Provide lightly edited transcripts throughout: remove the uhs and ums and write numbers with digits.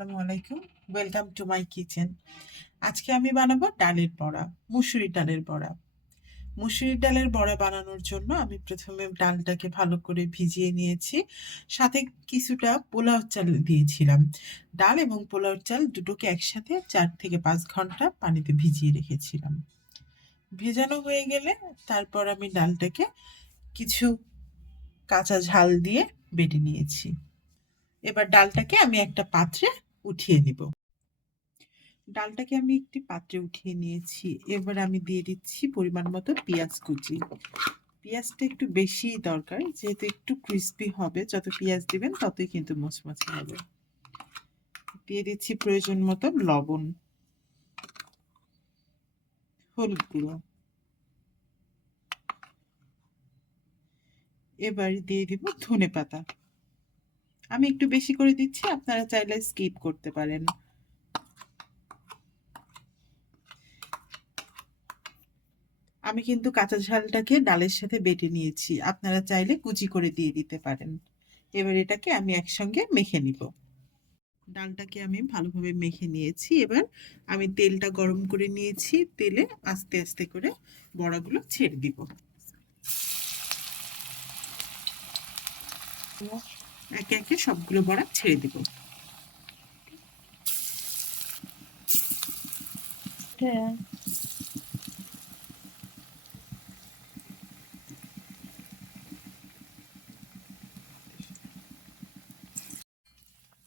আসসালামু আলাইকুম। Welcome to my kitchen. আজকে আমি বানাবো ডালের বড়া, মুসুরির ডালের বড়া। মুসুরির ডালের বড়া বানানোর জন্য আমি প্রথমে ডালটাকে ভালো করে ভিজিয়ে নিয়েছি। সাথে কিছুটা পোলাও চাল দিয়েছিলাম। ডাল এবং পোলাও চাল দুটোকে একসাথে 4 থেকে 5 ঘন্টা পানিতে ভিজিয়ে রেখেছিলাম। ভেজানো হয়ে গেলে তারপর আমি ডালটাকে কিছু কাঁচা ঝাল দিয়ে বেটে নিয়েছি। এবার ডালটাকে আমি একটা পাত্রে উঠিয়ে নিব। ডালটাকে আমি একটি পাত্রে উঠিয়ে নিয়েছি। এবার আমি দিয়ে দিচ্ছি পরিমাণ মতো পেঁয়াজ কুচি। পেঁয়াজটা একটু বেশিই দরকার, যেহেতু একটু ক্রিস্পি হবে। যত পেঁয়াজ দিবেন ততই কিন্তু মচমচে হবে। দিয়ে দিচ্ছি প্রয়োজন মতো লবণ, হলুদ গুঁড়ো। এবার দিয়ে দিব ধনেপাতা। আমি একটু বেশি করে দিচ্ছি, আপনারা চাইলে স্কিপ করতে পারেন। আমি কিন্তু কাঁচা ঝালটাকে ডালের সাথে বেটে নিয়েছি, আপনারা চাইলে কুচি করে দিয়ে দিতে পারেন। এবার এটাকে আমি একসঙ্গে মেখে নিব। ডালটাকে আমি ভালোভাবে মেখে নিয়েছি। এবার আমি তেলটা গরম করে নিয়েছি। তেলে আস্তে আস্তে করে বড়াগুলো ছেড়ে দিব। একে একে সবগুলো বড়া ছেড়ে দিব।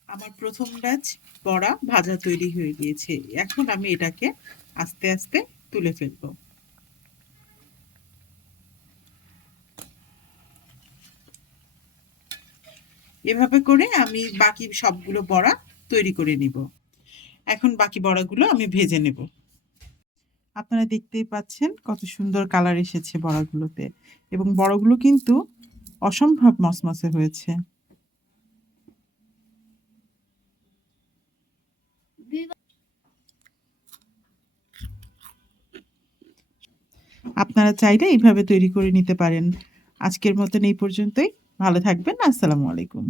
আমার প্রথম ব্যাচ বড়া ভাজা তৈরি হয়ে গিয়েছে। এখন আমি এটাকে আস্তে আস্তে তুলে ফেলবো। এভাবে করে আমি বাকি সবগুলো বড়া তৈরি করে নিব। এখন বাকি বড়াগুলো আমি ভেজে নেব। আপনারা দেখতেই পাচ্ছেন কত সুন্দর কালার এসেছে বড়াগুলোতে, এবং বড়াগুলো কিন্তু অসম্ভব মচমচে হয়েছে। আপনারা চাইলে এইভাবে তৈরি করে নিতে পারেন। আজকের মতন এই পর্যন্তই। ভালো থাকবেন। আসসালামু আলাইকুম।